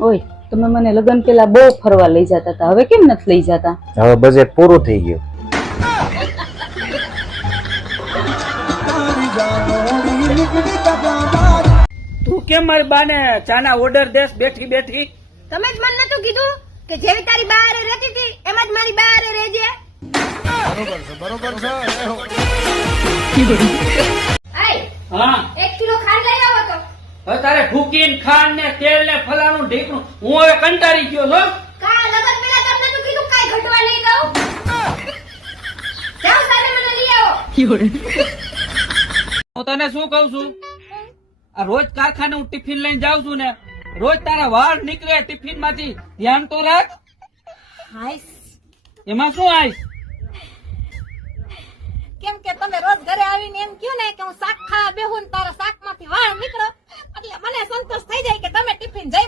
ઓય તમે મને લગ્ન પેલા બહુ ફરવા લઈ જતા હતા, હવે કેમ નથી લઈ જતા? હવે બજેટ પૂરું થઈ ગયું. તું કેમ મારી બાને ચાના ઓર્ડર દેશ બેઠી બેઠી? તમે જ મને નતું કીધું કે જેવી તારી બા હારે રહેતી હતી એમ જ મારી બા હારે રહેજે. આય હા 1 કિલો ખાંડ લઈ આવો તો. હવે તારે ફૂકીને ખાંડ ને તેલ ને ફલાણું ઢીકણું હું હવે કંટાળી ગયો છો. કા લગન પેલા તમને નતું કીધું કાઈ ઘટવા નહીં દઉં. જાઓ સાને મને લઈ આવો. હું તને શું કઉ છું, આ રોજ કારખાને હું ટિફિન લઈને જાઉં છું ને, રોજ તારા વાળ નીકળે ટિફિન માંથી, ધ્યાન તો રાખ. હાઈસ એમાં શું આવીશ? કેમ કે તમે રોજ ઘરે આવીને એમ કહ્યું ને કે હું શાક ખાવા બેહું ને તારા શાક માંથી વાળ નીકળો એટલે મને સંતોષ થઈ જાય કે તમે ટિફિન જઈ